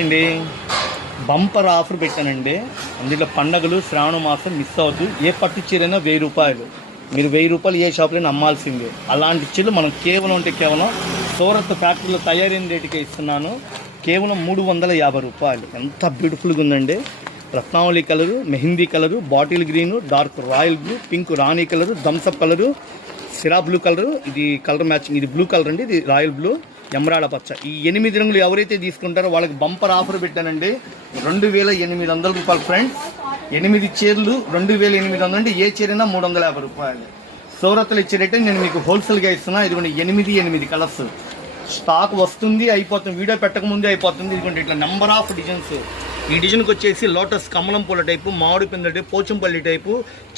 అండి bumper offer పెట్టానండి. అందులో పండగలు శ్రావణ మాసం మిస్ అవుతూ ఏ పట్టు చీరైనా 1000 రూపాయలు. మీరు 1000 రూపాయలు ఏ షాప్లో అమ్మాల్సిందే. అలాంటి చీరలు మనం కేవలం సూరత్ ఫ్యాక్టరీలో తయారైన రేటుకే ఇస్తున్నాను. కేవలం 350 రూపాయలు. ఎంత బ్యూటిఫుల్గా ఉందండి. రత్నావళి colour, mehndi colour, bottle green, dark royal blue, pink రాణి కలరు, థమ్సప్ కలరు, సిరా బ్లూ కలరు, ఇది కలర్ మ్యాచింగ్. ఇది బ్లూ కలర్ అండి, ఇది రాయల్ బ్లూ, ఎమరాడ పచ్చ. ఈ 8 రంగులు ఎవరైతే తీసుకుంటారో వాళ్ళకి బంపర్ ఆఫర్ పెట్టానండి. 2800 రూపాయలు ఫ్రెండ్స్. 8 చీరలు 2800 అంటే ఏ చీరైనా 350 రూపాయలు. సూరత్లో ఇచ్చే రేటే నేను మీకు హోల్సేల్గా ఇస్తున్నా. ఇదిగోండి 8 కలర్స్ స్టాక్ వస్తుంది, అయిపోతుంది. వీడియో పెట్టకముందే అయిపోతుంది. ఇదిగోండి ఇట్లా నెంబర్ ఆఫ్ డిజైన్స్. ఈ డిజైన్కి వచ్చేసి లోటస్ కమలం పూల టైపు, మామిడి పిందె టైపు, పోచంపల్లి టైపు,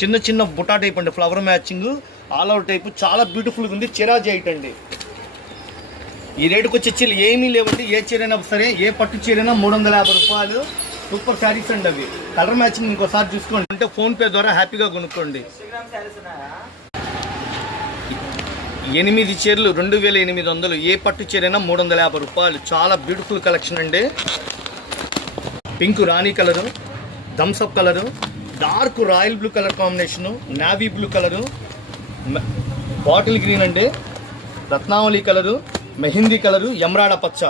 చిన్న చిన్న బుటా టైప్ అండి, flower matching, all over type. చాలా బ్యూటిఫుల్గా ఉంది. చిరాజీ ఐటండి. ఈ రేటుకి వచ్చే చీరలు ఏమీ లేవండి. ఏ చీరైనా సరే, ఏ పట్టు చీరైనా 350 రూపాయలు. సూపర్ శారీస్ అండి అవి. కలర్ మ్యాచింగ్ ఇంకోసారి చూసుకోండి. అంటే ఫోన్పే ద్వారా హ్యాపీగా కొనుక్కోండి. 8 చీరలు 2800. ఏ పట్టు చీరైనా 350 రూపాయలు. చాలా బ్యూటిఫుల్ కలెక్షన్ అండి. పింక్ రాణి colour, Thums Up colour, dark royal blue colour combination, navy blue colour, bottle green అండి, రత్నావళి కలరు, మెహందీ కలరు, ఎమరాడ పచ్చ.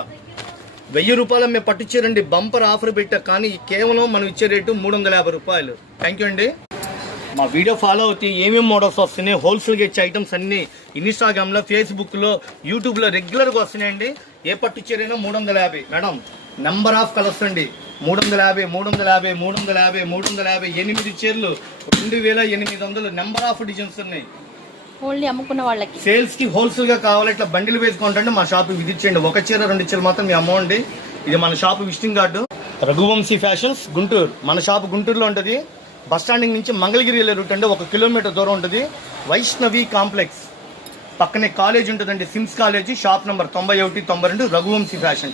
1000 రూపాయలు మేము పట్టించారండి. బంపర్ ఆఫర్ పెట్టా, కానీ కేవలం మనం ఇచ్చే రేటు 350 రూపాయలు. థ్యాంక్ యూ అండి. మా వీడియో ఫాలో అవుతే ఏమేమి మోడల్స్ వస్తున్నాయి, హోల్సేల్గా ఇచ్చే ఐటమ్స్ అన్నీ ఇన్స్టాగ్రామ్లో, ఫేస్బుక్లో, యూట్యూబ్లో రెగ్యులర్గా వస్తున్నాయండి. ఏ పట్టు చీరైనా 350 మేడం. నెంబర్ ఆఫ్ కలర్స్ అండి. 350, 350, 350, 350. 8 చీరలు 2800. నెంబర్ ఆఫ్ డిజైన్స్ ఉన్నాయి. ఓన్లీ అమ్ముకున్న వాళ్ళకి, సేల్స్ కి హోల్సేల్ గా కావాలి, ఇట్లా బండిల్ వేసుకుంటే మా షాప్ విజిట్ చేయండి. 1 చీర 2 చీరలు మాత్రం మీ అమౌంట్. ఇది మన shop visiting card. Raghuvanshi fashions Guntur. మన షాప్ గుంటూరులో ఉంటుంది. బస్ స్టాండింగ్ నుంచి మంగళగిరి వెళ్ళే రూట్ అండి. 1 కిలోమీటర్ దూరం ఉంటుంది. వైష్ణవి కాంప్లెక్స్ పక్కనే కాలేజ్ ఉంటుందండి, SIMS college. Shop number 91, 92, Raghuvanshi fashion.